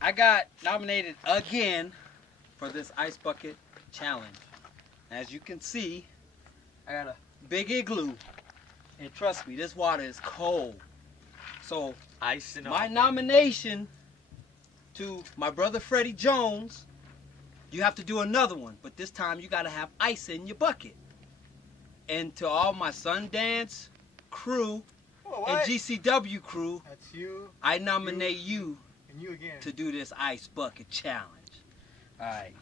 I got nominated again for this ice bucket challenge. As you can see, I got a big igloo, and trust me, this water is cold. So Ice and my all, nomination to my brother Freddie Jones, you have to do another one, but this time you got to have ice in your bucket. And to all my Sundance crew and GCW crew, That's you. I nominate you And you again. to do this ice bucket challenge. All right.